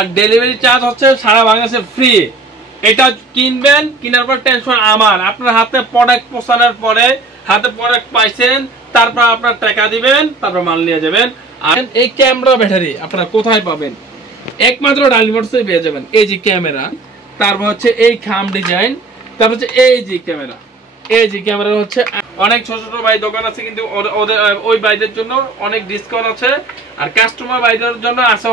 আর delivery charge হচ্ছে সারা বাংলাদেশে free. এটা কিনবেন, কেনার পর টেনশন আমার, আপনার হাতে প্রোডাক্ট পৌঁছানোর পরে হাতে প্রোডাক্ট পাইছেন, তারপর আপনার টাকা দিবেন, তারপর মাল নিয়ে যাবেন। আর এই ক্যামেরা ব্যাটারি আপনারা কোথায় পাবেন? একমাত্র ডালিমোটসে পেয়ে যাবেন। এই যে ক্যামেরা, তারপর হচ্ছে এই খাম ডিজাইন, তারপর হচ্ছে এই যে ক্যামেরা। এই যে ক্যামেরা হচ্ছে অনেক ছোট ছোট ভাই দোকান আছে, কিন্তু ওদের ওই ভাইদের জন্য অনেক ডিসকাউন্ট আছে। আর কাস্টমার ভাইদের জন্য আছে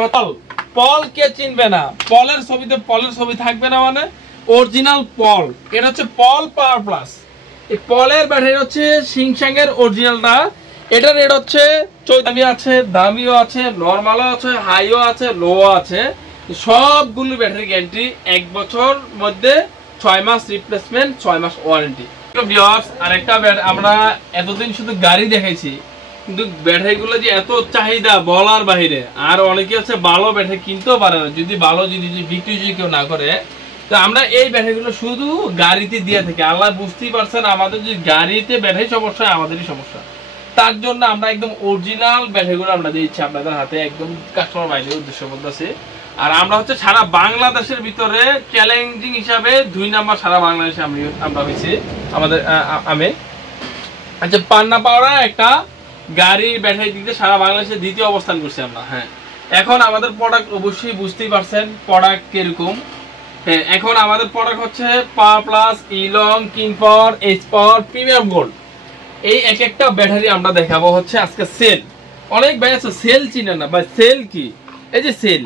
পল। কে চিনবে না? পলের ছবিতে পলের ছবি থাকবে না মানে অরিজিনাল পল। এটা হচ্ছে পল পাওয়ার প্লাস। এই পলের ব্যাটারি হচ্ছে সিংসাংয়ের অরিজিনালটা। এটার রেট হচ্ছে দামি আছে, দামিও আছে, নর্মালও আছে, হাইও আছে, লো আছে। সবগুলো ব্যাটারি গ্যারান্টি 1 বছর মধ্যে 6 মাস রিপ্লেসমেন্ট, 6 মাস ওয়ারেন্টি। আর একটা আমরা এতদিন শুধু গাড়ি দেখাইছি, কিন্তু ব্যাটারিগুলো যে এত চাহিদা বলার বাহিরে। আর অনেকে আছে ভালো ব্যাটারি কিনতেও পারে না, যদি ভালো যদি বিক্রি যদি কেউ না করে। তো আমরা এই ব্যাটারিগুলো শুধু গাড়িতে দিয়ে থাকি। আল্লাহ বুঝতেই পারছেন, আমাদের যদি গাড়িতে ব্যাটারি সমস্যা হয় আমাদেরই সমস্যা। তার জন্য আমরা একদম অরিজিনাল ব্যাটারিগুলো আমরা দিচ্ছি আপনাদের হাতে, একদম কাস্টমার বাইরের উদ্দেশ্য বলতেছি। আর আমরা হচ্ছে সারা বাংলাদেশের ভিতরে চ্যালেঞ্জিং হিসাবে 2 নাম্বার সারা বাংলাদেশে আমরা হয়েছি আমাদের আমি। আচ্ছা, পান্না পাওয়ার একটা গাড়ি ব্যাটারি দিতে সারা বাংলাদেশে 2য় অবস্থান করছি আমরা। হ্যাঁ, এখন আমাদের প্রোডাক্ট অবশ্যই বুঝতেই পারছেন প্রোডাক্ট কিরকম। হ্যাঁ, এখন আমাদের প্রোডাক্ট হচ্ছে পাওয়ার প্লাস, ইলং, কিং পাওয়ার, এইচ পাওয়ার, প্রিমিয়াম গোল্ড। এই এক একটা ব্যাটারি আমরা দেখাবো হচ্ছে আজকে সেল। অনেক ভাই আছে সেল চিনে না ভাই, সেল কি? এই যে সেল,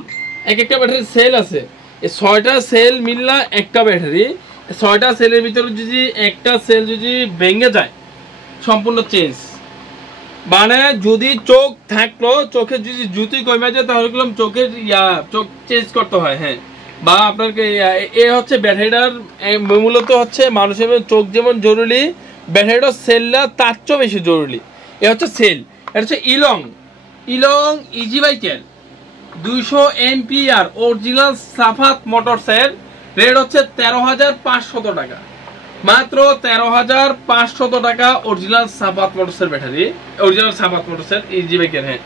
এক একটা ব্যাটারি সেল আছে। এই 6টা সেল মিললা একটা ব্যাটারি। 6টা সেলের ভিতরে যদি একটা সেল যদি ভেঙে যায় সম্পূর্ণ চেঞ্জ। মানে যদি চোখ থাকলো, চোখে যদি জুতি কমে যায় তাহলে চোখের চোখ চেঞ্জ করতে হয়। হ্যাঁ, বা আপনাকে এ হচ্ছে ব্যাটারিটার মূলত হচ্ছে মানুষের চোখ যেমন জরুরি, ব্যাটারিটার সেলটা তার চেয়েও বেশি জরুরি। এ হচ্ছে সেল। এটা হচ্ছে ইলং ইজি বাইকের 200 এমপিআর অরিজিনাল সাফাত মোটরসের রেট হচ্ছে 13,500 টাকা। মাত্র 13,500 টাকা অরিজিনাল সাফাত মোটরসের ব্যাটারি, অরিজিনাল সাফাত মোটরসের ইজি বাইকের। হ্যাঁ,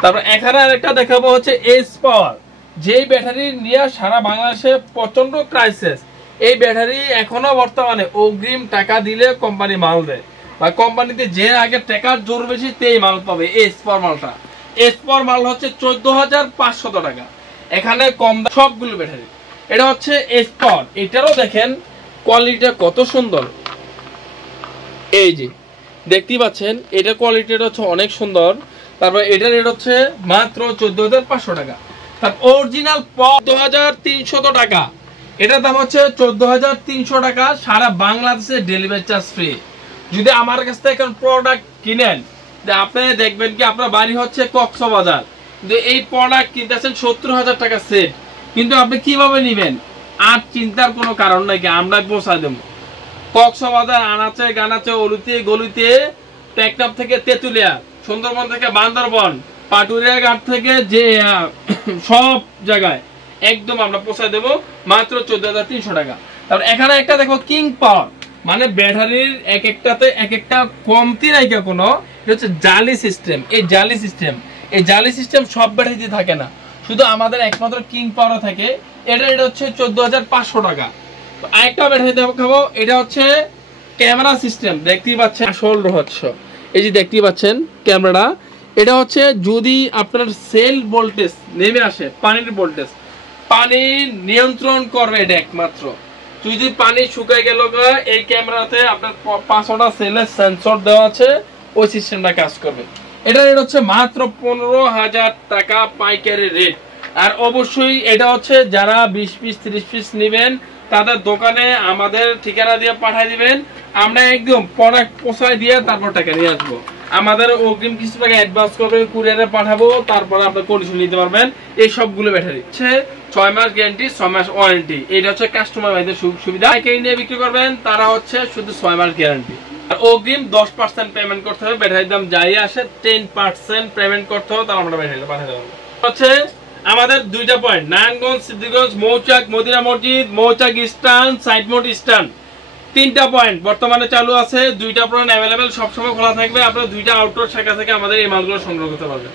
তারপর এখানে আরেকটা দেখাবো হচ্ছে এইচ পাওয়ার, যেই ব্যাটারি নিয়ে সারা বাংলাদেশে প্রচন্ড ক্রাইসিস। এই ব্যাটারি এখনো বর্তমানে অগ্রিম টাকা দিলে কোম্পানি মাল দেয়, বা কোম্পানিতে যে আগে টাকার জোর বেশি তেই মাল পাবে। এইচ পাওয়ার মালটা, এইচ পাওয়ার মাল হচ্ছে 14,500 টাকা। এখানে কম সবগুলো ব্যাটারি। এটা হচ্ছে এইচ পাওয়ার। এটারও দেখেন কোয়ালিটিটা কত সুন্দর। এই যে দেখতেই পাচ্ছেন, এটা কোয়ালিটিটা হচ্ছে অনেক সুন্দর। তারপর এটার রেট হচ্ছে মাত্র 14,500 টাকা। তার অরিজিনাল 14,300 টাকা। এটার দাম হচ্ছে 14,300 টাকা। সারা বাংলাদেশে ডেলিভারি চার্জ ফ্রি। যদি আমার কাছ থেকে এখন প্রোডাক্ট কিনেন, আপনি দেখবেন কি আপনার বাড়ি হচ্ছে কক্সবাজার, কিন্তু এই প্রোডাক্ট কিনতেছেন 70,000 টাকা সেট। কিন্তু আপনি কিভাবে নেবেন? আর চিন্তার কোনো কারণ নাই, কি আমরা পৌঁছায় দেবো কক্সবাজার, আনাচে গানাচে, অলিতে গলিতে, টেকনাফ থেকে তেঁতুলিয়া, সুন্দরবন থেকে বান্দরবন, পাটুরিয়া ঘাট থেকে যে সব জায়গায় একদম আমরা পৌঁছায় দেবো মাত্র 14,300 টাকা। তারপর এখানে একটা দেখো কিং পাওয়ার, মানে ব্যাটারির এক একটাতে এক একটা কমতি নাই কোনো। এটা হচ্ছে জালি সিস্টেম। এই জালি সিস্টেম সব ব্যাটারিতে থাকে না, শুধু আমাদের একমাত্র কিং পাওয়ার থাকে। এটা হচ্ছে 14,500 টাকা। আরেকটা ব্যাটারি দেখাবো, এটা হচ্ছে ক্যামেরা সিস্টেম। দেখতেই পাচ্ছেন আসল রহস্য, এই যে দেখতেই পাচ্ছেন ক্যামেরাটা। এটা হচ্ছে যদি আপনার সেল ভোল্টেজ নেমে আসে, পানির ভোল্টেজ, পানি নিয়ন্ত্রণ করবে এটা একমাত্র। যদি পানি শুকায় গেল, এই ক্যামেরাতে আপনার 5টা সেলের সেন্সর দেওয়া আছে, ওই সিস্টেমটা কাজ করবে। এটা রেট হচ্ছে মাত্র 15,000 টাকা পাইকারি রেট। আর অবশ্যই এটা হচ্ছে যারা 20 পিস 30 পিস নেবেন তাদের দোকানে আমাদের ঠিকানা দিয়ে পাঠিয়ে দিবেন। আমরা একদম প্রোডাক্ট পৌঁছায় দিয়ে তারপর টাকা নিয়ে আসবো। আমাদের অগ্রিম কিছু টাকা অ্যাডভান্স করবে, কুরিয়ারে পাঠাবো, তারপর আপনি কন্ডিশন নিতে পারবেন। এই সবগুলো ব্যাটারি হচ্ছে 6 মাস গ্যারান্টি, 6 মাস ওয়ারেন্টি। এটা হচ্ছে কাস্টমার ভাইদের সুবিধা। পাইকারি নিয়ে বিক্রি করবেন তারা হচ্ছে শুধু 6 মাস গ্যারান্টি। আর অগ্রিম 10% পেমেন্ট করতে হবে। ব্যাটারির দাম যাই আসে 10% পেমেন্ট করতে হবে, তাহলে আমরা ব্যাটারিটা পাঠিয়ে দেবো। হচ্ছে আমাদের 2টা পয়েন্ট, নারায়ণগঞ্জ, সিদ্ধিরগঞ্জ, মৌচাক, মদিনা মসজিদ, মৌচাক স্ট্যান্ড, সাইড মোড স্ট্যান্ড, 3টা পয়েন্ট বর্তমানে চালু আছে। 2টা পয়েন্ট অ্যাভেলেবেল, সবসময় খোলা থাকবে। আপনারা 2টা আউটডোর শাখা থেকে আমাদের এই মালগুলো সংগ্রহ করতে পারবেন।